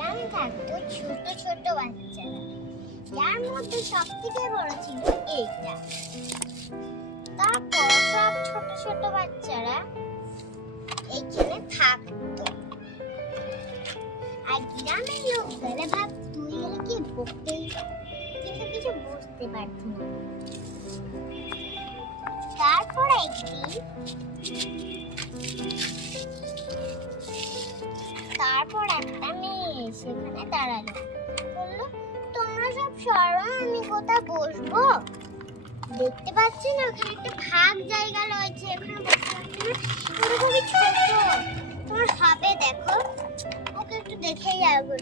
গ্রামে থাকতো ছোট ছোট বাচ্চারা, যার মধ্যে সব থেকে বড় ছিল এইটা। তারপর সব ছোট ছোট বাচ্চারা এইখানে থাকতো। আর গ্রামের লোক গেলে ভাব তুই গেলে কি বকতেই, কিন্তু কিছু বুঝতে পারত না। তারপর একটা মেয়ে সেখানে দাঁড়ালো, বললো, তোমরা সব সরো, আমি কোথায় বসবো? দেখতে পাচ্ছি না ওখানে একটা ফাঁক জায়গা রয়েছে, ওখানে বসতে পারছি না, ওটা খুবই ছোট, তোমার হবে দেখো, ওকে একটু দেখেই যাবো।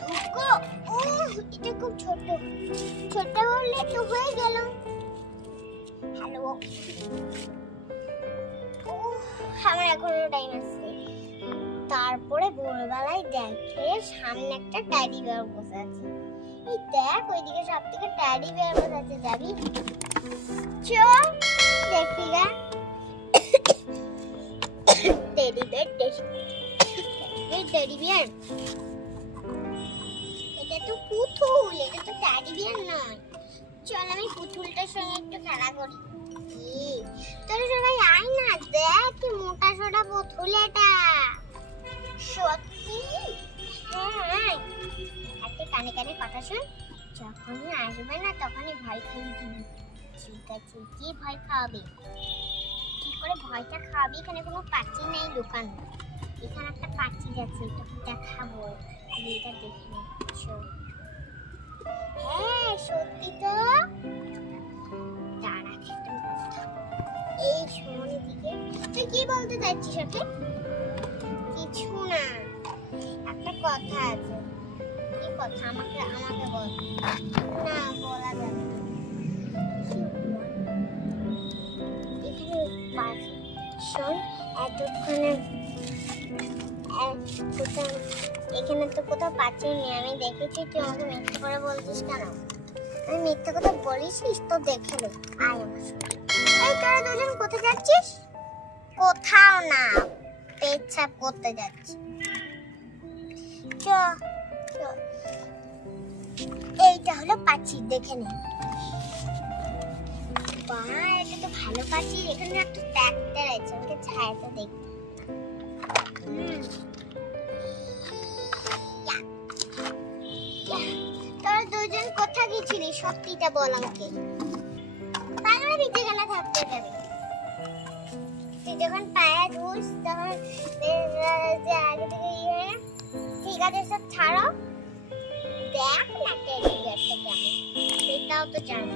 ঢুকো। এটা খুব ছোট, ছোট হলে তো হয়ে গেল। হ্যালো, আমার এখনো টাইম আছে। তারপরে ভোরবেলায় দেখে সামনে একটা ট্যাডি বিয়ার বসে আছে। এই দেখ, ওইদিকে সব থেকে ট্যাডি বিয়ার বসে আছে, যাবি? চল দেখবি গা। টেডি বিয়ার, এটা তো পুতুল, এটা তো ট্যাডি বিয়ার নয়। চল আমি পুতুলটার সঙ্গে একটু খেলা করি। তোরা সবাই আয় না, দেখ কি মোটা সোটা পুতুল এটা। সত্যি? হ্যাঁ, একটা কানে কানে কথা শোন, যখনই আসবে না তখনই ভয় খেয়ে দিবি। ঠিক আছে? কি ভয় খাওয়াবে? কি করে ভয়টা খাওয়াবি? এখানে কোনো পাচি নেই দোকান, এখানে একটা পাচি আছে, তোকে দেখাবো, আমি এটা দেখে নিচ্ছ। হ্যাঁ সত্যি তো। দাঁড়া, এই শোনের দিকে। তুই কি বলতে চাচ্ছিস ওকে? কিছু না, একটা কথা আছে। কি কথা? আমাকে বল। না বলা যাবে না। এখানে শোন, এখানে তো কোথাও পাচ্ছি নেই, আমি দেখেছি, তুই আমাকে মিথ্যে করে বলছিস কেন? আমি মিথ্যে কথা বলিসিস তো, দেখে নে। আয় আমার সঙ্গে। এই তোরা দুজন কোথায় যাচ্ছিস? কোথাও না, পেচ্ছাপ করতে যাচ্ছি। এইটা হলো পাচি, দেখে নে। বাহ, এটা তো ভালো পাচি। এখানে একটা ট্র্যাক্টর আছে, আমাকে ছায়াতে দেখি। তোরা দুজন কোথায় গেছিলি? সত্যিটা বল আমাকে। পাগলা ভিজে কেন থাকতে যাবে? তুই যখন পায়ে ধুস তখন আগে থেকে ইয়ে হয় না? ঠিক আছে, সব ছাড়ো, দেখ না টেডি বিয়ারটা কেমন, সেটাও তো জানি।